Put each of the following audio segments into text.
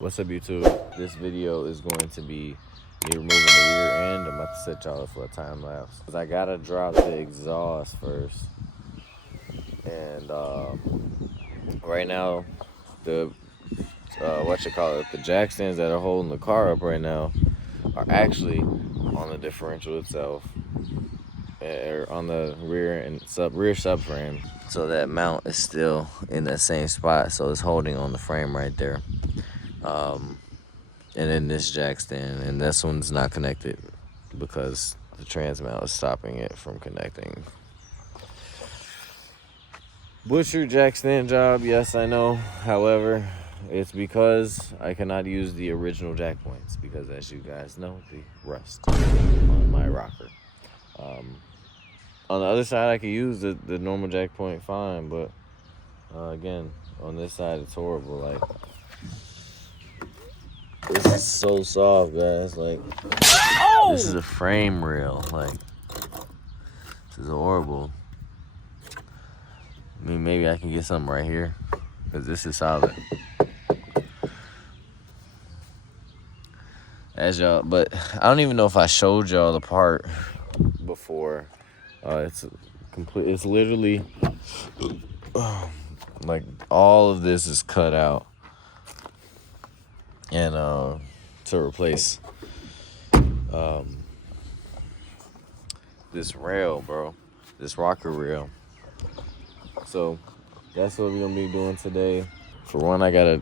What's up, YouTube? This video is going to be me removing the rear end. I'm about to set y'all up for a time lapse. Cause I gotta drop the exhaust first. And right now, the the jack stands that are holding the car up right now are actually on the differential itself, or on the rear subframe. So that mount is still in that same spot. So it's holding on the frame right there. And then this jack stand, and this one's not connected because the trans mount is stopping it from connecting. Butcher jack stand job, yes, I know. However, it's because I cannot use the original jack points because, as you guys know, the rust on my rocker. On the other side, I could use the normal jack point fine, but again, on this side, it's horrible. Like, this is so soft, guys. Like, this is a frame rail. Like, this is horrible. I mean, maybe I can get something right here, because this is solid. But I don't even know if I showed y'all the part before. It's literally like all of this is cut out, and to replace this rail, bro, this rocker rail. So that's what we're gonna be doing today. For one, I gotta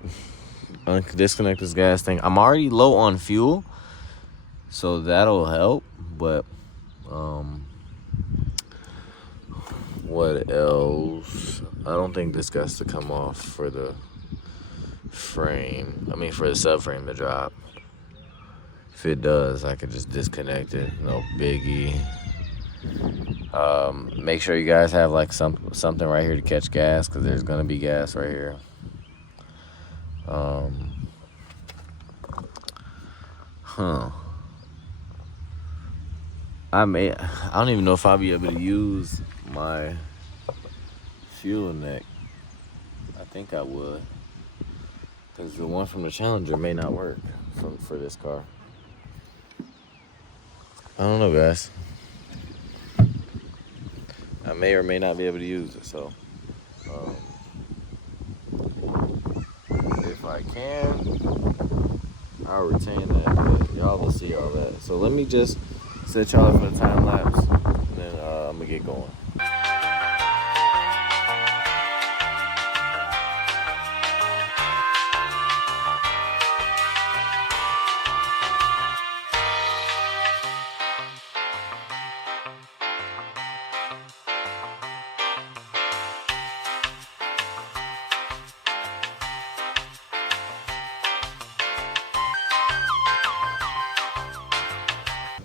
disconnect this gas thing. I'm already low on fuel, so that'll help. But what else? I don't think this got to come off for the frame. I mean, for the subframe to drop. If it does, I could just disconnect it. No biggie. Make sure you guys have like something right here to catch gas, because there's gonna be gas right here. I don't even know if I'll be able to use my fuel neck. I think I would, because the one from the Challenger may not work for this car. I don't know, guys. I may or may not be able to use it, so if I can, I'll retain that, but y'all will see all that. So let me just set y'all up for the time lapse, and then I'm gonna get going.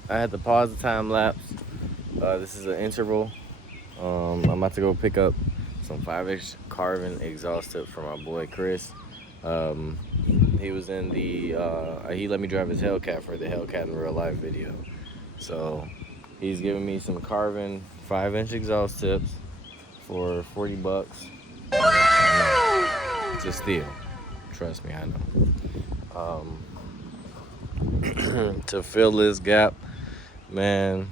I had to pause the time lapse. This is an interval. I'm about to go pick up some 5-inch carbon exhaust tip for my boy Chris. He was in the, he let me drive his Hellcat for the Hellcat in Real Life video. So he's giving me some carbon 5-inch exhaust tips for $40. It's a steal. Trust me, I know. To fill this gap, man.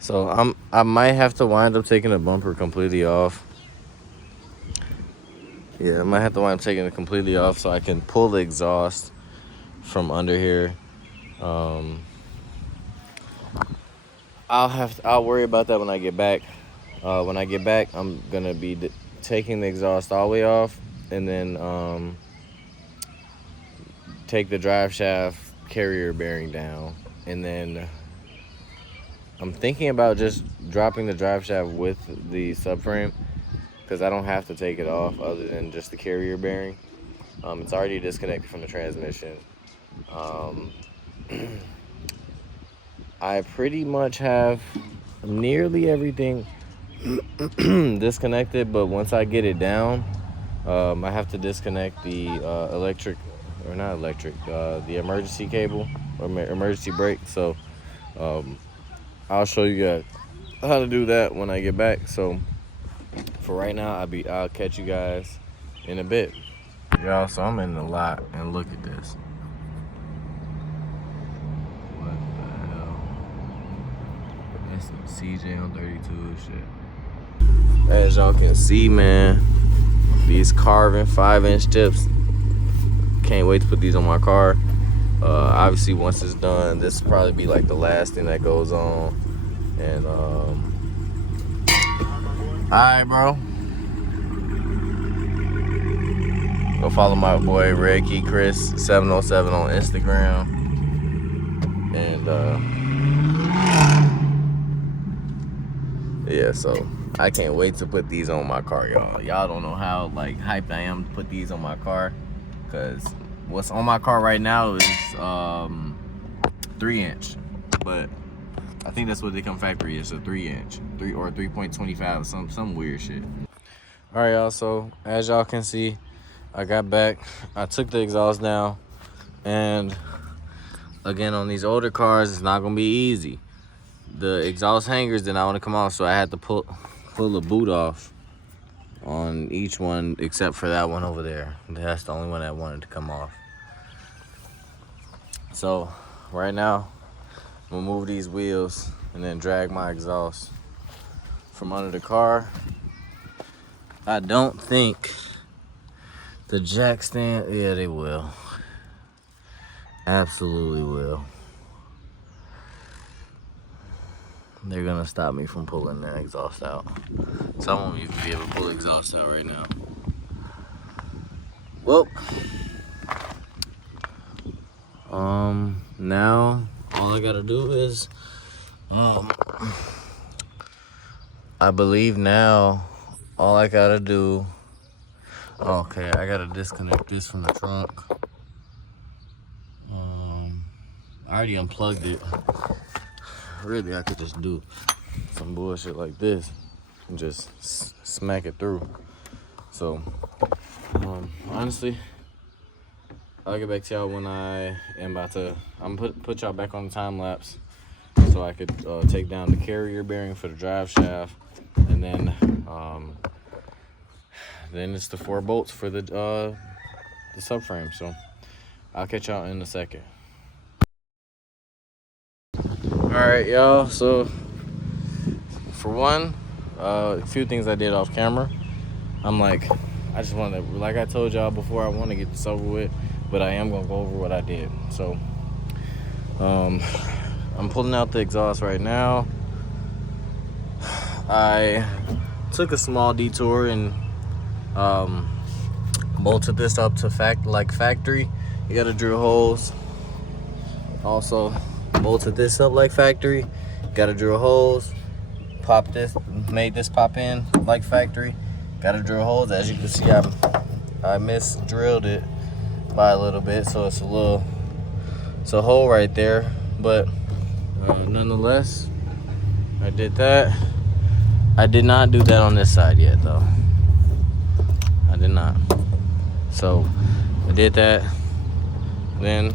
So I might have to wind up taking the bumper completely off. Yeah, I might have to wind up taking it completely off so I can pull the exhaust from under here. I'll worry about that when I get back. When I get back, I'm gonna be taking the exhaust all the way off, and then take the drive shaft carrier bearing down, and then I'm thinking about just dropping the drive shaft with the subframe, because I don't have to take it off other than just the carrier bearing. It's already disconnected from the transmission. I pretty much have nearly everything disconnected, but once I get it down, I have to disconnect the the emergency cable or emergency brake. So I'll show you guys how to do that when I get back. So for right now, I'll catch you guys in a bit. Y'all, so I'm in the lot and look at this. What the hell? That's some CJ on 32 and shit. As y'all can see, man, these carving 5-inch tips. Can't wait to put these on my car. Obviously, once it's done, this will probably be like the last thing that goes on. And all right, bro. Go follow my boy Red Key Chris 707 on Instagram. And yeah, so I can't wait to put these on my car, y'all. Y'all don't know how like hyped I am to put these on my car, cause what's on my car right now is 3-inch, but I think that's what they come factory is, a 3-inch, 3 or 3.25, some weird shit. All right, y'all. So as y'all can see, I got back. I took the exhaust down, and again on these older cars, it's not gonna be easy. The exhaust hangers did not want to come off, so I had to pull the boot off on each one except for that one over there. That's the only one that wanted to come off. So right now, I'm gonna move these wheels and then drag my exhaust from under the car. I don't think the jack stand, yeah, they will. Absolutely will. They're gonna stop me from pulling that exhaust out. So I won't even be able to pull the exhaust out right now. Well, now all I gotta do is, I believe now all I gotta do, okay, I gotta disconnect this from the trunk. I already unplugged it. Really, I could just do some bullshit like this and just smack it through. So, honestly, I'll get back to y'all when I am about to. I'm put y'all back on the time lapse so I could take down the carrier bearing for the drive shaft, and then it's the 4 bolts for the subframe. So I'll catch y'all in a second. All right, y'all. So for one, a few things I did off camera. I'm like, I just want to, like I told y'all before, I want to get this over with, but I am gonna go over what I did. So I'm pulling out the exhaust right now. I took a small detour and bolted this up to factory. You gotta drill holes. Also bolted this up like factory. Gotta drill holes. Pop this, made this pop in like factory. Gotta drill holes. As you can see, I drilled it by a little bit, so it's a hole right there. But nonetheless, I did that. I did not do that on this side yet, though. I did not. So I did that. Then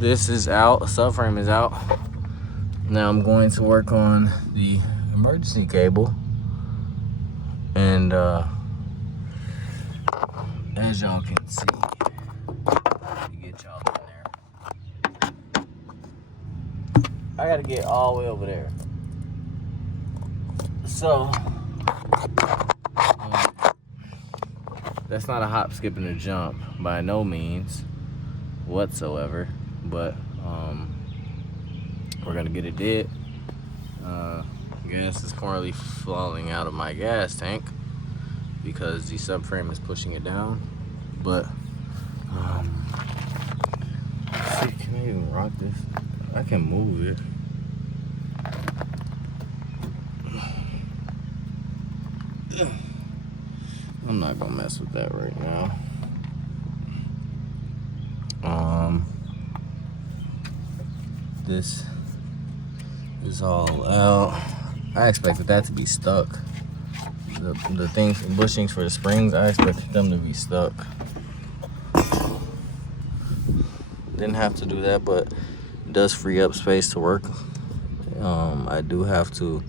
this is out. Subframe is out. Now I'm going to work on the emergency cable, and as y'all can see, let me get y'all in there. I gotta get all the way over there. So that's not a hop, skip, and a jump by no means whatsoever, but we're gonna get it did. Gas is currently falling out of my gas tank because the subframe is pushing it down. But see, can I even rock this? I can move it. I'm not gonna mess with that right now. This is all out. I expected that to be stuck. The things, bushings for the springs, I expected them to be stuck. Didn't have to do that, but it does free up space to work. I do have to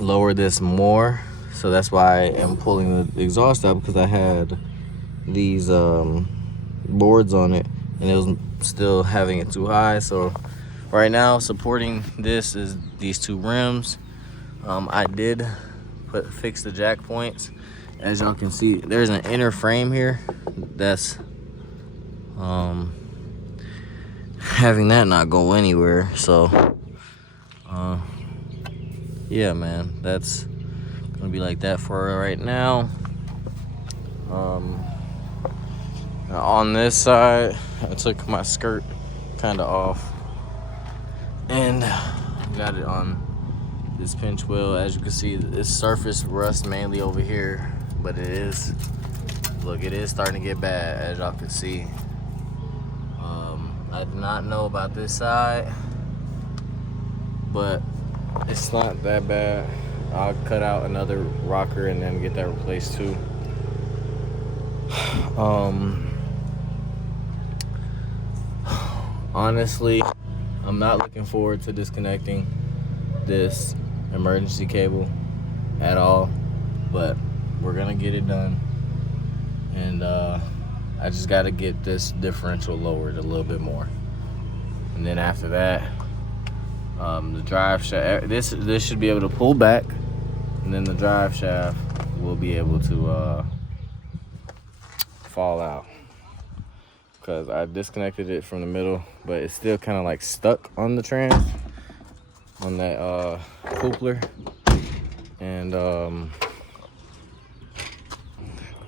lower this more. So that's why I am pulling the exhaust out, because I had these boards on it and it was still having it too high. So right now supporting this is these two rims. I did fix the jack points. As y'all can see, there's an inner frame here that's having that not go anywhere. So yeah, man, that's gonna be like that for right now. On this side, I took my skirt kind of off and got it on this pinch wheel. As you can see, this surface rust mainly over here, but it is, look, it is starting to get bad, as y'all can see. I did not know about this side, but it's not that bad. I'll cut out another rocker and then get that replaced too. Honestly, I'm not looking forward to disconnecting this emergency cable at all, but we're gonna get it done. And I just gotta get this differential lowered a little bit more, and then after that, the drive shaft, this should be able to pull back, and then the drive shaft will be able to fall out, because I disconnected it from the middle, but it's still kind of like stuck on the trans, on that coupler. And all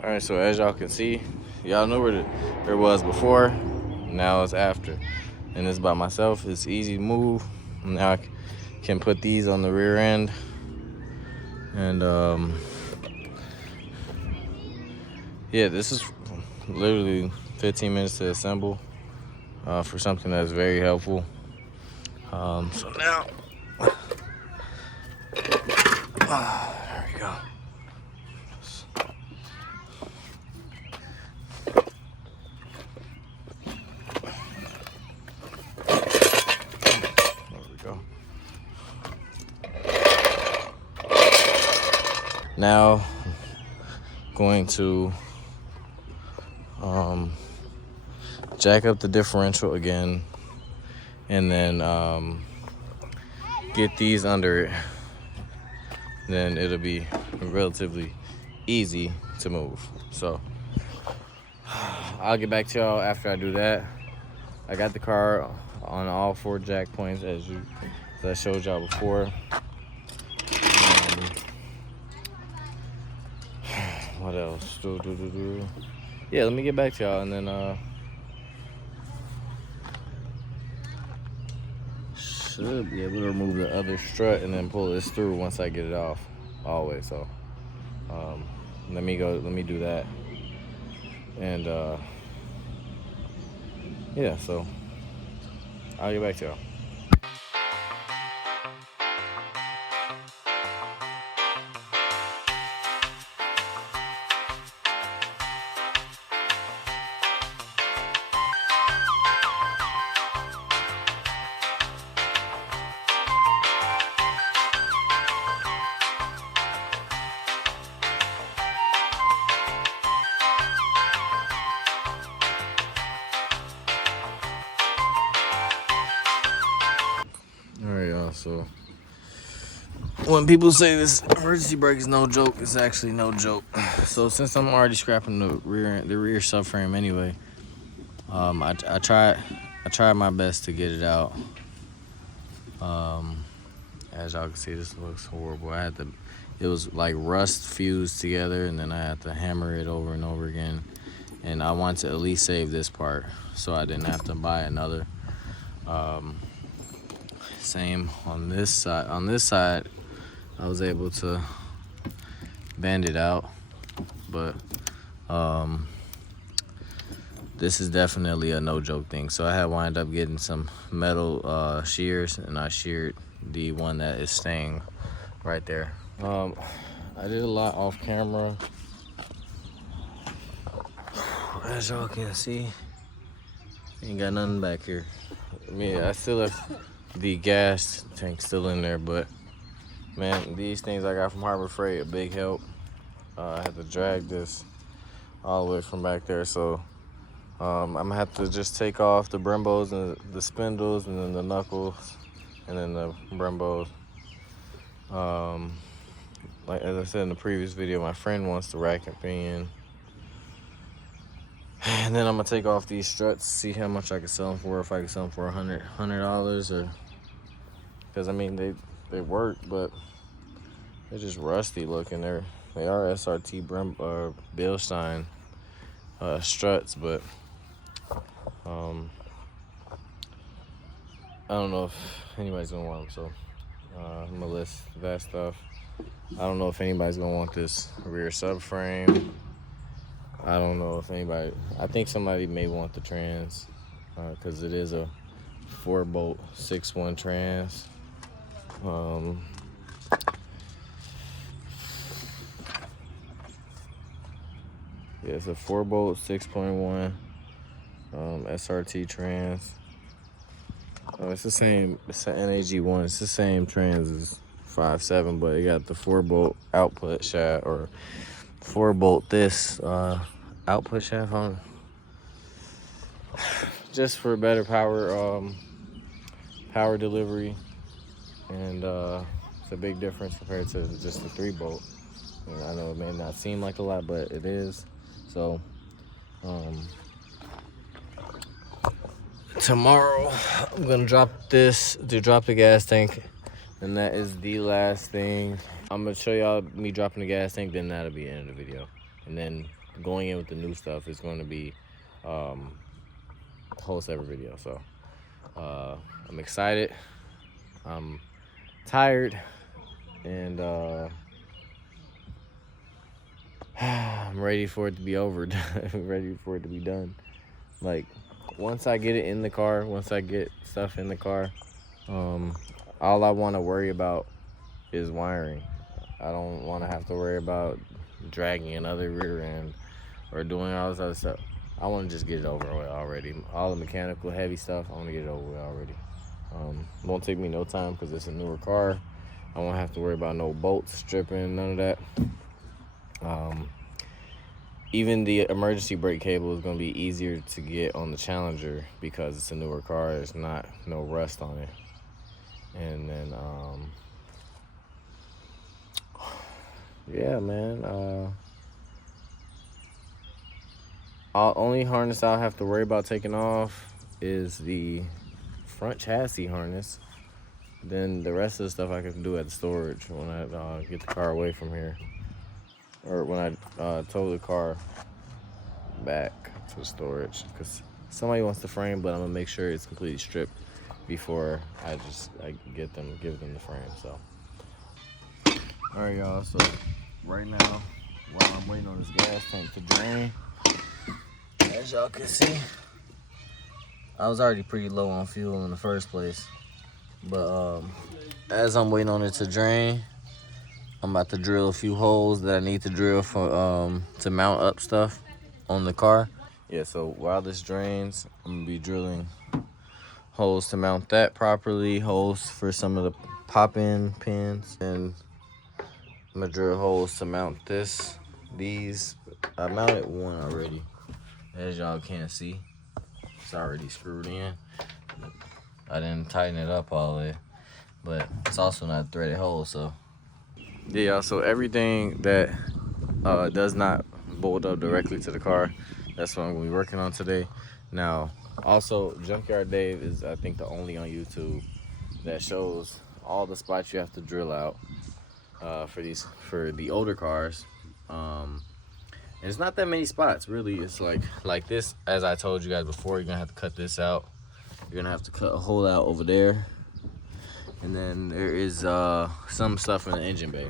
right, so as y'all can see, y'all know where it was before, now it's after, and it's by myself. It's easy to move. Now I can put these on the rear end, and yeah, this is literally 15 minutes to assemble for something that's very helpful. So now, there we go. There we go. Now, going to jack up the differential again, and then get these under it. Then it'll be relatively easy to move. So I'll get back to y'all after I do that. I got the car on all 4 jack points as I showed y'all before. What else? Yeah, let me get back to y'all, and then should be able to remove the other strut and then pull this through once I get it off always. So let me do that, and yeah, so I'll get back to y'all. Alright, y'all, so when people say this emergency brake is no joke, it's actually no joke. So since I'm already scrapping the rear subframe anyway, I tried my best to get it out. As y'all can see, this looks horrible. It was like rust fused together, and then I had to hammer it over and over again. And I wanted to at least save this part, so I didn't have to buy another. Same on this side. On this side, I was able to bend it out, but this is definitely a no joke thing. So I had wind up getting some metal shears, and I sheared the one that is staying right there. I did a lot off camera, as y'all can see. Ain't got nothing back here. I mean, I still left the gas tank still in there, but Man, these things I got from Harbor Freight, a big help. I had to drag this all the way from back there, so I'm gonna have to just take off the Brembos and the spindles and then the knuckles and then the Brembos. Like as I said in the previous video, my friend wants to rack it in. And then I'm gonna take off these struts, see how much I can sell them for, if I can sell them for $100 or, because I mean they work, but they're just rusty looking. They are SRT Bilstein struts, but I don't know if anybody's gonna want them, so I'm gonna list that stuff. I don't know if anybody's gonna want this rear subframe. I don't know if anybody, I think somebody may want the trans, because it is a 4-bolt 6-1 trans. Yeah, it's a 4-bolt 6.1 SRT trans. It's the same, it's an NAG1, it's the same trans as 5.7, but it got the 4-bolt output shaft, or 4-bolt this output shaft on, just for better power delivery, and it's a big difference compared to just the 3-bolt. I know it may not seem like a lot, but it is. So tomorrow I'm gonna drop the gas tank, and that is the last thing. I'm gonna show y'all me dropping the gas tank, then that'll be the end of the video. And then going in with the new stuff is going to be whole separate video. So I'm excited, I'm tired, and I'm ready for it to be over. Ready for it to be done. Like, once I get it in the car, once I get stuff in the car, all I want to worry about is wiring. I don't want to have to worry about dragging another rear end or doing all this other stuff. I want to just get it over with already. All the mechanical heavy stuff, I want to get it over with already. It won't take me no time because it's a newer car. I won't have to worry about no bolts stripping, none of that. Even the emergency brake cable is going to be easier to get on the Challenger because it's a newer car. There's not no rust on it. And then yeah, man, only harness I'll have to worry about taking off is the front chassis harness. Then the rest of the stuff I can do at the storage when I get the car away from here, or when I tow the car back to storage, because somebody wants the frame, but I'm gonna make sure it's completely stripped before I give them the frame. So all right, y'all, so right now while I'm waiting on this gas tank to drain, as y'all can see, I was already pretty low on fuel in the first place, but as I'm waiting on it to drain, I'm about to drill a few holes that I need to drill for to mount up stuff on the car. Yeah, so while this drains, I'm gonna be drilling holes to mount that properly, holes for some of the pop-in pins, and I'm gonna drill holes to mount these. I mounted one already, as y'all can't see. It's already screwed in. I didn't tighten it up all the way, but it's also not a threaded hole, so. Yeah, y'all, so everything that does not bolt up directly to the car, that's what I'm gonna be working on today. Now, also, Junkyard Dave is, I think, the only on YouTube that shows all the spots you have to drill out for the older cars. And it's not that many spots, really. It's like this, as I told you guys before, you're gonna have to cut this out. You're gonna have to cut a hole out over there. And then there is some stuff in the engine bay.